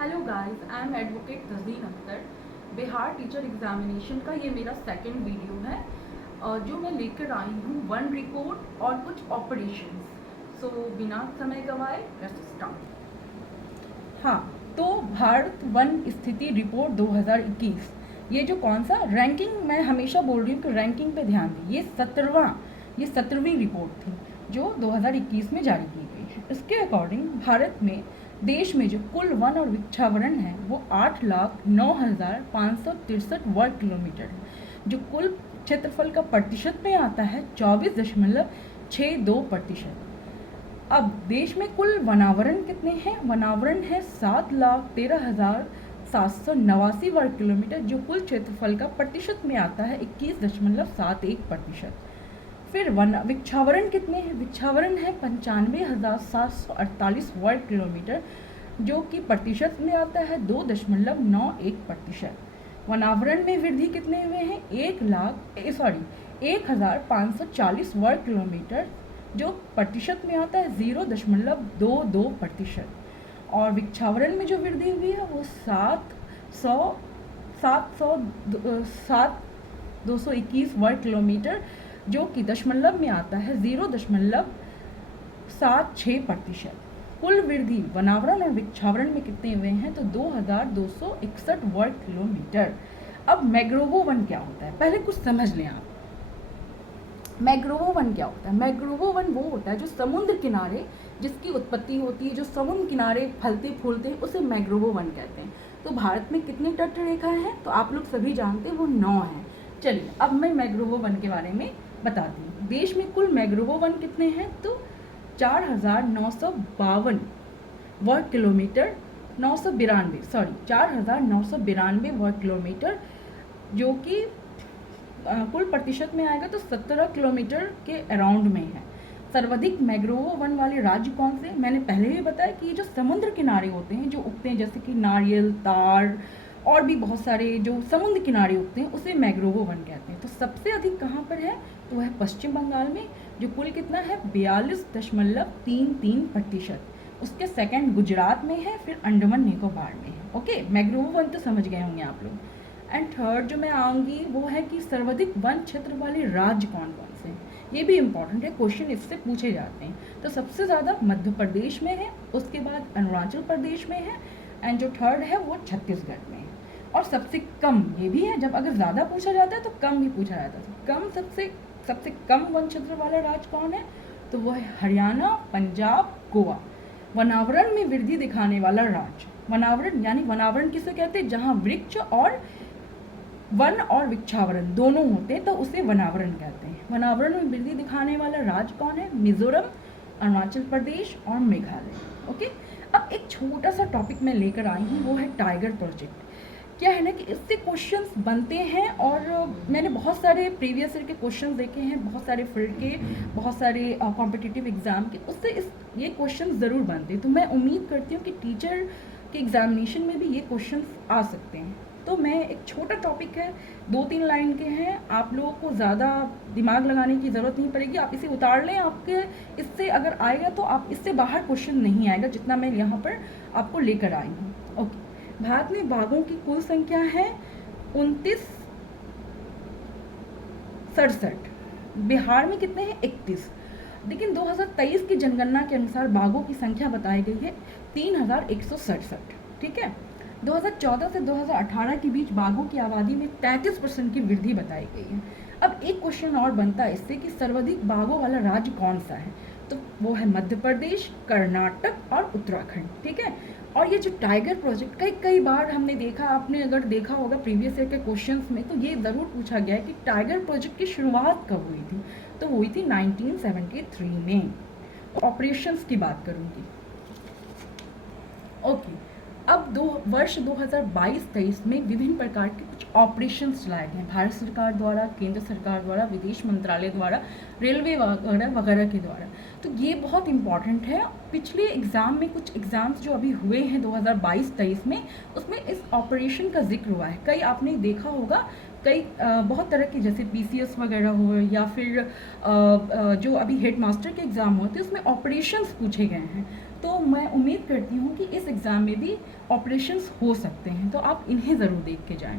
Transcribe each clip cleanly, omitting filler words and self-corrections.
Hello guys, I am advocate Tazeen Akhtar. Bihar teacher examination का ये मेरा सेकंड वीडियो है जो मैं लेकर आई हूँ वन रिपोर्ट और कुछ ऑपरेशंस। सो बिना समय गवाए लेट्स स्टार्ट। हाँ, तो भारत वन स्थिति रिपोर्ट 2021, ये जो कौन सा रैंकिंग, मैं हमेशा बोल रही हूँ कि रैंकिंग पे ध्यान दें। ये 17वीं रिपोर्ट थी जो 2021 में जारी की गई है। इसके अकॉर्डिंग भारत में देश में जो कुल वन और वृक्षावरण है वो 8,09,563 वर्ग किलोमीटर है, जो कुल क्षेत्रफल का प्रतिशत में आता है 24.62%। अब देश में कुल वनावरण कितने हैं? वनावरण है 7,13,789 वर्ग किलोमीटर, जो कुल क्षेत्रफल का प्रतिशत में आता है 21.71%। फिर वन वृक्षावरण कितने हैं? वृक्षावरण है 95,748 वर्ग किलोमीटर, जो कि प्रतिशत में आता है 2.91%। वनावरण में वृद्धि कितने हुए हैं? 1,540 वर्ग किलोमीटर, जो प्रतिशत में आता है 0.22%। और वृक्षावरण में जो वृद्धि हुई है वो 221 वर्ग किलोमीटर, जो कि दशमलव में आता है 0.76%। कुल वृद्धि वनावरण और वृक्षावरण में कितने हुए हैं? तो 2,261 वर्ग किलोमीटर। अब मैंग्रोव वन क्या होता है, पहले कुछ समझ लें आप। मैंग्रोव वन क्या होता है? मैंग्रोव वन वो होता है जो समुद्र किनारे जिसकी उत्पत्ति होती है, जो समुद्र किनारे फलते फूलते हैं, उसे मैंग्रोव वन कहते हैं। तो भारत में कितनी तट रेखाएं हैं? तो आप लोग सभी जानते हैं वो 9 हैं। चलिए अब मैं मैंग्रोव वन के बारे में बताती हूँ। देश में कुल मैंग्रोव वन कितने हैं? तो 4,952 वर्ग किलोमीटर, 4,992 वर्ग किलोमीटर, जो कि कुल प्रतिशत में आएगा तो 17 किलोमीटर के अराउंड में है। सर्वाधिक मैंग्रोव वन वाले राज्य कौन से? मैंने पहले भी बताया कि ये जो समुद्र किनारे होते हैं जो उगते हैं, जैसे कि नारियल, ताड़ और भी बहुत सारे जो समुद्र किनारे उगते हैं, उसे मैंग्रोव वन कहते हैं। तो सबसे अधिक कहाँ पर है? तो वह पश्चिम बंगाल में, जो कुल कितना है 42.33%। उसके सेकंड गुजरात में है, फिर अंडमान निकोबार में है। ओके, मैंग्रोव वन तो समझ गए होंगे आप लोग। एंड थर्ड जो मैं आऊँगी वो है कि सर्वाधिक वन क्षेत्र वाले राज्य कौन कौन से हैं। ये भी इम्पॉर्टेंट है, क्वेश्चन इससे पूछे जाते हैं। तो सबसे ज़्यादा मध्य प्रदेश में है, उसके बाद अरुणाचल प्रदेश में है, एंड जो थर्ड है वो छत्तीसगढ़ में है। और सबसे कम ये भी है, जब अगर ज़्यादा पूछा जाता है तो कम भी पूछा जाता है। कम सबसे कम वन क्षेत्र वाला राज्य कौन है? तो वो है हरियाणा, पंजाब, गोवा। वनावरण में वृद्धि दिखाने वाला राज्य, वनावरण यानी वनावरण किसे कहते हैं? जहाँ वृक्ष और वन और वृक्षावरण दोनों होते हैं तो उसे वनावरण कहते हैं। वनावरण में वृद्धि दिखाने वाला राज्य कौन है? मिजोरम, अरुणाचल प्रदेश और मेघालय। ओके, अब एक छोटा सा टॉपिक मैं लेकर आई हूँ, वो है टाइगर प्रोजेक्ट। क्या है ना कि इससे क्वेश्चंस बनते हैं, और मैंने बहुत सारे प्रीवियस ईयर के क्वेश्चंस देखे हैं, बहुत सारे फील्ड के, बहुत सारे कॉम्पिटिटिव एग्जाम के, उससे ये क्वेश्चन ज़रूर बनते हैं। तो मैं उम्मीद करती हूँ कि टीचर के एग्जामिनेशन में भी ये क्वेश्चन आ सकते हैं। तो मैं एक छोटा टॉपिक है, 2-3 लाइन के हैं, आप लोगों को ज़्यादा दिमाग लगाने की ज़रूरत नहीं पड़ेगी, आप इसे उतार लें। आपके इससे अगर आएगा तो आप इससे बाहर क्वेश्चन नहीं आएगा, जितना मैं यहाँ पर आपको लेकर आई हूँ। ओके, भारत में बाघों की कुल संख्या है 29,67। बिहार में कितने हैं? 31। लेकिन 2023 की जनगणना के अनुसार बाघों की संख्या बताई गई है 3,167। ठीक है, 2014 से 2018 के बीच बाघों की आबादी में 33% की वृद्धि बताई गई है। अब एक क्वेश्चन और बनता है इससे कि सर्वाधिक बाघों वाला राज्य कौन सा है? तो वो है मध्य प्रदेश, कर्नाटक और उत्तराखंड। ठीक है, और ये जो टाइगर प्रोजेक्ट कई बार हमने देखा, आपने अगर देखा होगा प्रीवियस ईयर के क्वेश्चंस में, तो ये ज़रूर पूछा गया है कि टाइगर प्रोजेक्ट की शुरुआत कब हुई थी? तो हुई थी 1973 में। ऑपरेशंस की बात करूँगी। ओके, अब वर्ष 2022-23 में विभिन्न प्रकार के कुछ ऑपरेशंस चलाए गए हैं भारत सरकार द्वारा, केंद्र सरकार द्वारा, विदेश मंत्रालय द्वारा, रेलवे वगैरह वगैरह के द्वारा। तो ये बहुत इंपॉर्टेंट है। पिछले एग्ज़ाम में कुछ एग्ज़ाम्स जो अभी हुए हैं 2022-23 में, उसमें इस ऑपरेशन का जिक्र हुआ है। कई आपने देखा होगा, कई बहुत तरह के, जैसे PCS वगैरह हो, या फिर जो अभी हेड मास्टर के एग्ज़ाम होते हैं उसमें ऑपरेशंस पूछे गए हैं। तो तो मैं उम्मीद करती हूँ कि इस एग्ज़ाम में भी ऑपरेशंस हो सकते हैं, तो आप इन्हें ज़रूर देख के जाएं।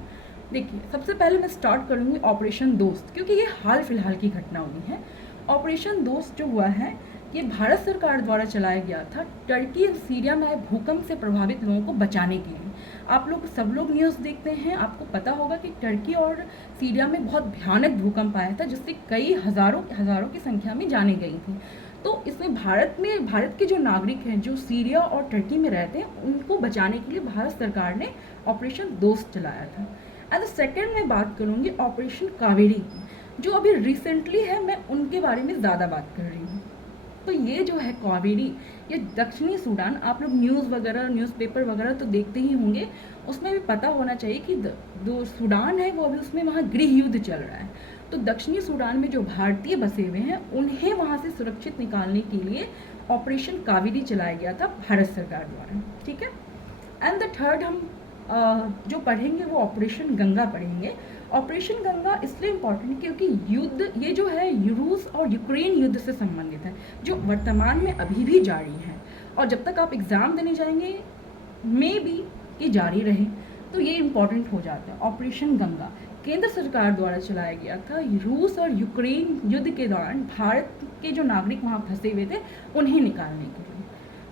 देखिए, सबसे पहले मैं स्टार्ट करूँगी ऑपरेशन दोस्त, क्योंकि ये हाल फिलहाल की घटना हुई है। ऑपरेशन दोस्त जो हुआ है, ये भारत सरकार द्वारा चलाया गया था टर्की और सीरिया में आए भूकंप से प्रभावित लोगों को बचाने के लिए। आप लोग सब लोग न्यूज़ देखते हैं, आपको पता होगा कि टर्की और सीरिया में बहुत भयानक भूकंप आया था, जिससे कई हज़ारों की संख्या में जाने गई थी। तो इसमें भारत के जो नागरिक हैं जो सीरिया और टर्की में रहते हैं, उनको बचाने के लिए भारत सरकार ने ऑपरेशन दोस्त चलाया था। एंड सेकेंड मैं बात करूँगी ऑपरेशन कावेरी की, जो अभी रिसेंटली है, मैं उनके बारे में ज़्यादा बात कर रही हूँ। तो ये जो है कावेरी, ये दक्षिणी सूडान, आप लोग न्यूज़ वगैरह न्यूज़पेपर वगैरह तो देखते ही होंगे, उसमें भी पता होना चाहिए कि जो सूडान है वो अभी उसमें वहाँ गृह युद्ध चल रहा है। तो दक्षिणी सूडान में जो भारतीय बसे हुए हैं, उन्हें वहाँ से सुरक्षित निकालने के लिए ऑपरेशन कावेरी चलाया गया था भारत सरकार द्वारा, ठीक है। एंड द थर्ड हम जो पढ़ेंगे वो ऑपरेशन गंगा पढ़ेंगे। ऑपरेशन गंगा इसलिए इम्पॉर्टेंट है क्योंकि युद्ध ये जो है रूस और यूक्रेन युद्ध से संबंधित है, जो वर्तमान में अभी भी जारी है, और जब तक आप एग्ज़ाम देने जाएंगे मे बी कि जारी रहे, तो ये इम्पॉर्टेंट हो जाता है। ऑपरेशन गंगा केंद्र सरकार द्वारा चलाया गया था रूस और यूक्रेन युद्ध के दौरान भारत के जो नागरिक वहाँ फंसे हुए थे उन्हें निकालने के लिए,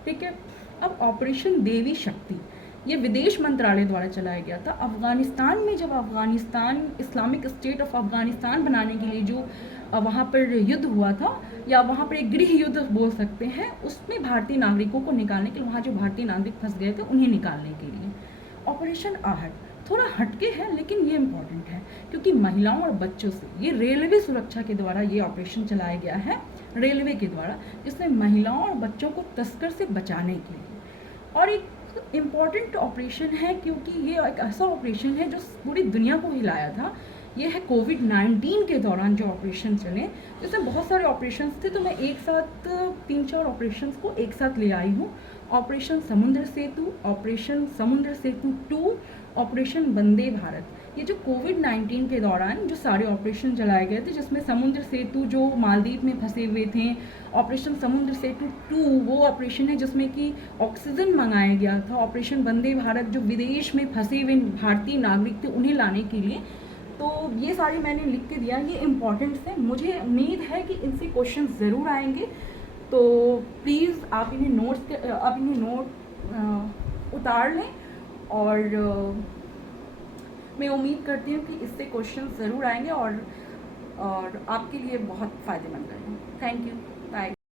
ठीक है। अब ऑपरेशन देवी शक्ति, ये विदेश मंत्रालय द्वारा चलाया गया था अफ़गानिस्तान में। जब Afghanistan Islamic state of Afghanistan बनाने के लिए जो वहाँ पर युद्ध हुआ था, या वहाँ पर एक गृह युद्ध बोल सकते हैं, उसमें भारतीय नागरिकों को निकालने के लिए, वहाँ जो भारतीय नागरिक फंस गए थे उन्हें निकालने के लिए। ऑपरेशन आहट थोड़ा हटके है, लेकिन ये इम्पॉर्टेंट है क्योंकि महिलाओं और बच्चों से, ये रेलवे सुरक्षा के द्वारा ये ऑपरेशन चलाया गया है, रेलवे के द्वारा, जिसमें महिलाओं और बच्चों को तस्कर से बचाने के लिए। और एक इम्पॉर्टेंट ऑपरेशन है क्योंकि ये एक ऐसा ऑपरेशन है जो पूरी दुनिया को हिलाया था। ये है कोविड-19 के दौरान जो ऑपरेशन चले, जिसमें बहुत सारे ऑपरेशंस थे, तो मैं एक साथ 3-4 ऑपरेशंस को एक साथ ले आई हूँ। ऑपरेशन समुद्र सेतु, ऑपरेशन समुद्र सेतु 2, ऑपरेशन वंदे भारत। ये जो कोविड-19 के दौरान जो सारे ऑपरेशन चलाए गए थे, जिसमें समुद्र सेतु जो मालदीव में फंसे हुए थे, ऑपरेशन समुद्र सेतु 2 वो ऑपरेशन है जिसमें कि ऑक्सीजन मंगाया गया था, ऑपरेशन वंदे भारत जो विदेश में फंसे हुए भारतीय नागरिक थे उन्हें लाने के लिए। तो ये सारे मैंने लिख के दिया, ये इम्पॉर्टेंट्स हैं, मुझे उम्मीद है कि इनसे क्वेश्चन ज़रूर आएंगे। तो प्लीज़ आप इन्हें नोट उतार लें, और मैं उम्मीद करती हूँ कि इससे क्वेश्चन ज़रूर आएंगे और आपके लिए बहुत फ़ायदेमंद रहेंगे। Thank you.